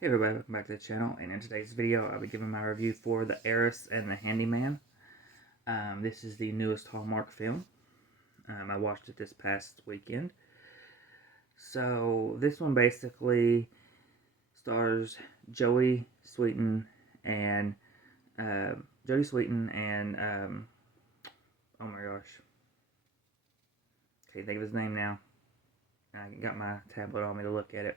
Hey everybody, welcome back to the channel, and in today's video I'll be giving my review for the Heiress and the Handyman. This is the newest Hallmark film. I watched it this past weekend. So this one basically stars Joey Sweeten and Jodie Sweetin and oh my gosh, can't think of his name now. I got my tablet on me to look at it.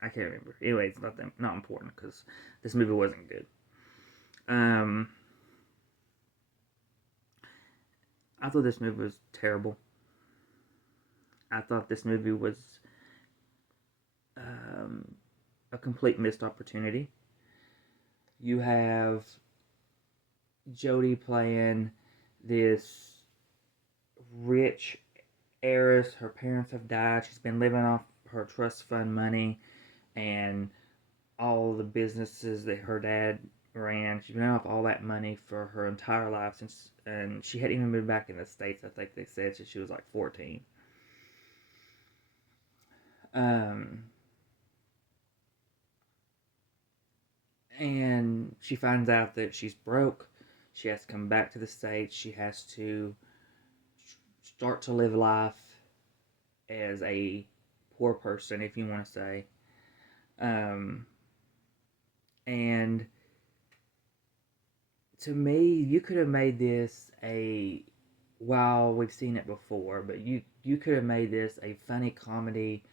I can't remember. Anyway, it's not important because this movie wasn't good. Um, I thought this movie was terrible. I thought this movie was um, a complete missed opportunity. You have Jodie playing this rich heiress. Her parents have died. She's been living off her trust fund money and all the businesses that her dad ran. She's been off all that money for her entire life since, and she hadn't even been back in the States, I think they said, since she was like 14. Um, and she finds out that she's broke. She has to come back to the States. She has to start to live life as a poor person, if you want to say. Um, and to me, you could have made this a, while we've seen it before, but you could have made this a funny comedy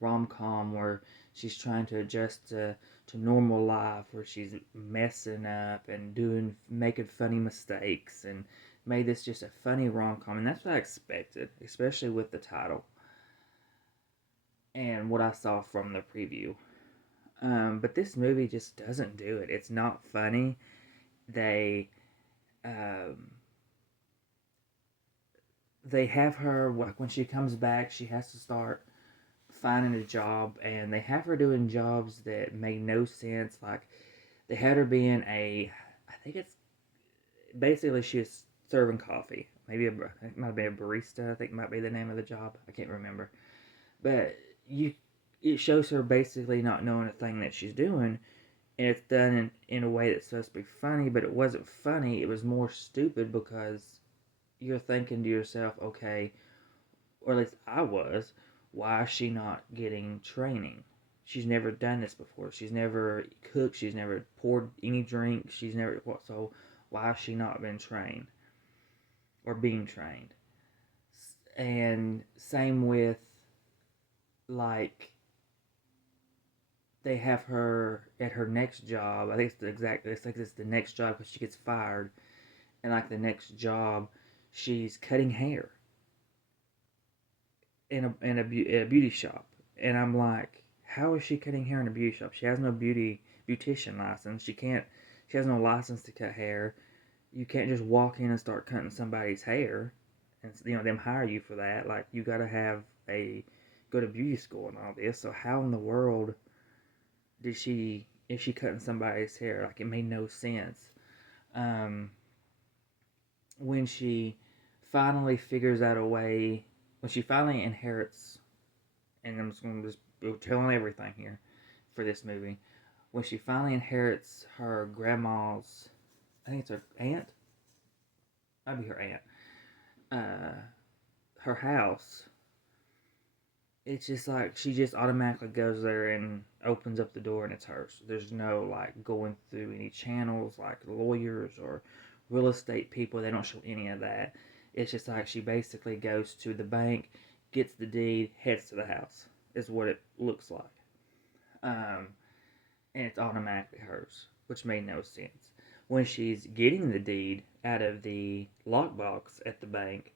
rom-com where she's trying to adjust to normal life, where she's messing up and making funny mistakes, and made this just a funny rom-com, and that's what I expected, especially with the title and what I saw from the preview. But this movie just doesn't do it. It's not funny. They um, they have her, like, when she comes back, she has to start finding a job, and they have her doing jobs that make no sense. Like, they had her being I think it's basically she was serving coffee. Maybe it might have been a barista. I think might be the name of the job. I can't remember. But you, it shows her basically not knowing a thing that she's doing, and it's done in a way that's supposed to be funny, but it wasn't funny. It was more stupid because you're thinking to yourself, okay, or at least I was, why is she not getting training? She's never done this before. She's never cooked. She's never poured any drink. She's never, so why has she not been trained or being trained? And same with, like, they have her at her next job. I think it's the next job because she gets fired. And like the next job, she's cutting hair in a beauty shop, and I'm like, how is she cutting hair in a beauty shop? She has no beautician license. She has no license to cut hair. You can't just walk in and start cutting somebody's hair, and them hire you for that. Like, you gotta have a go to beauty school and all this. So how in the world did she is she cutting somebody's hair? Like, it made no sense. Um, when she finally figures out a way, when she finally inherits, and I'm just going to just be telling everything here for this movie. When she finally inherits her grandma's, I think it's her aunt, might be her aunt, uh, her house, it's just like she just automatically goes there and opens up the door and it's hers. There's no like going through any channels like lawyers or real estate people. They don't show any of that. It's just like she basically goes to the bank, gets the deed, heads to the house. Is what it looks like. Um, and it's automatically hers, which made no sense. When she's getting the deed out of the lockbox at the bank,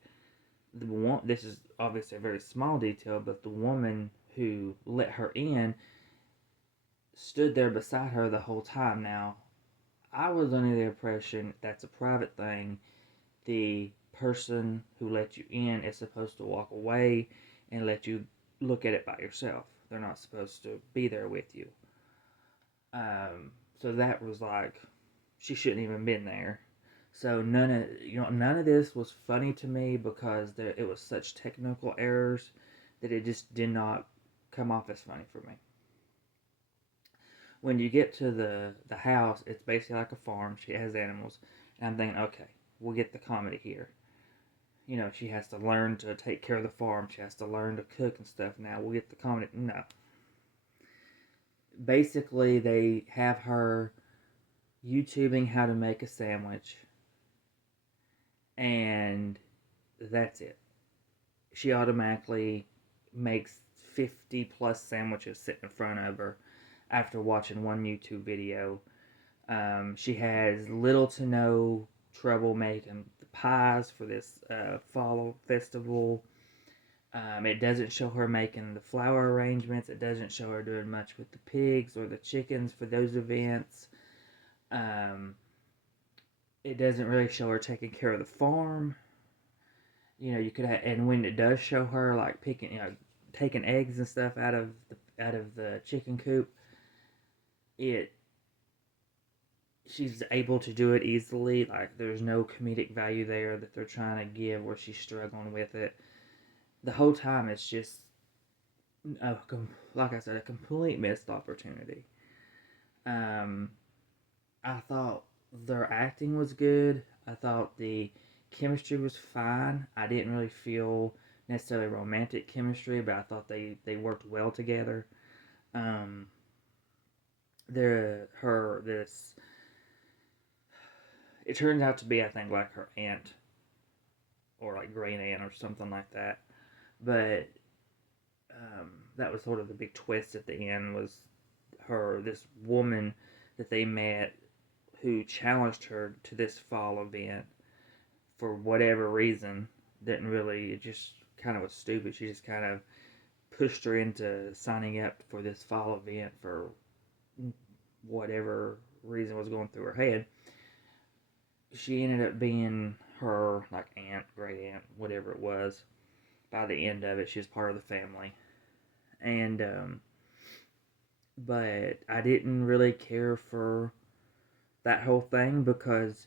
this is obviously a very small detail, but the woman who let her in stood there beside her the whole time. Now, I was under the impression that's a private thing. The person who let you in is supposed to walk away and let you look at it by yourself. They're not supposed to be there with you. So that was like, she shouldn't even been there. So none of this was funny to me because it was such technical errors that it just did not come off as funny for me. When you get to the house, it's basically like a farm. She has animals, and I'm thinking, okay, we'll get the comedy here. You know, she has to learn to take care of the farm. She has to learn to cook and stuff. Now we'll get the comedy. No, basically they have her YouTubing how to make a sandwich, and that's it. She automatically makes 50 plus sandwiches sitting in front of her after watching one YouTube video. She has little to no trouble making the pies for this fall festival. It doesn't show her making the flower arrangements. It doesn't show her doing much with the pigs or the chickens for those events. Um, it doesn't really show her taking care of the farm. You know, you could have, and when it does show her like picking, taking eggs and stuff out of the chicken coop, it she's able to do it easily. Like there's no comedic value there that they're trying to give where she's struggling with it. The whole time it's just a, like I said, a complete missed opportunity. Um, I thought their acting was good. I thought the chemistry was fine. I didn't really feel necessarily romantic chemistry, but I thought they worked well together. Um, her this it turns out to be, I think, like her aunt or like great aunt or something like that. But that was sort of the big twist at the end, was this woman that they met who challenged her to this fall event for whatever reason. Didn't really, it just kind of was stupid. She just kind of pushed her into signing up for this fall event for whatever reason was going through her head. She ended up being her like aunt, great aunt, whatever it was. By the end of it, she was part of the family, and but I didn't really care for that whole thing because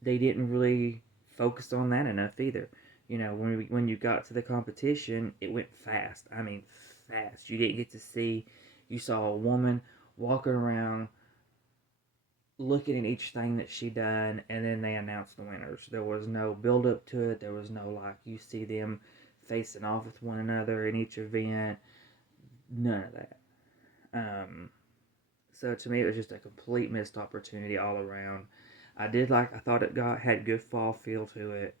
they didn't really focus on that enough either. You know, when you got to the competition, it went fast. I mean, fast. You didn't get to see. You saw a woman walking around looking at each thing that she done, and then they announced the winners. There was no build up to it. There was no like you see them facing off with one another in each event. None of that. Um, so to me, it was just a complete missed opportunity all around. I thought it had good fall feel to it.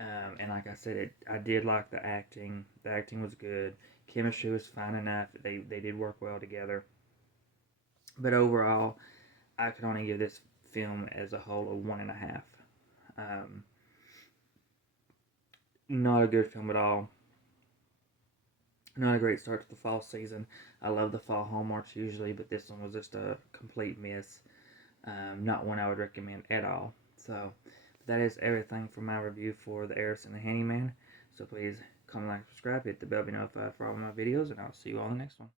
And like I said, I did like the acting. The acting was good. Chemistry was fine enough. They did work well together. But overall, I could only give this film as a whole a 1.5. Um, Not a good film at all. Not a great start to the fall season. I love the fall Hallmarks usually, but this one was just a complete miss. Not one I would recommend at all. So that is everything for my review for the Heiress and the Handyman. So please comment, like, subscribe, hit the bell to be notified for all my videos, and I'll see you all in the next one.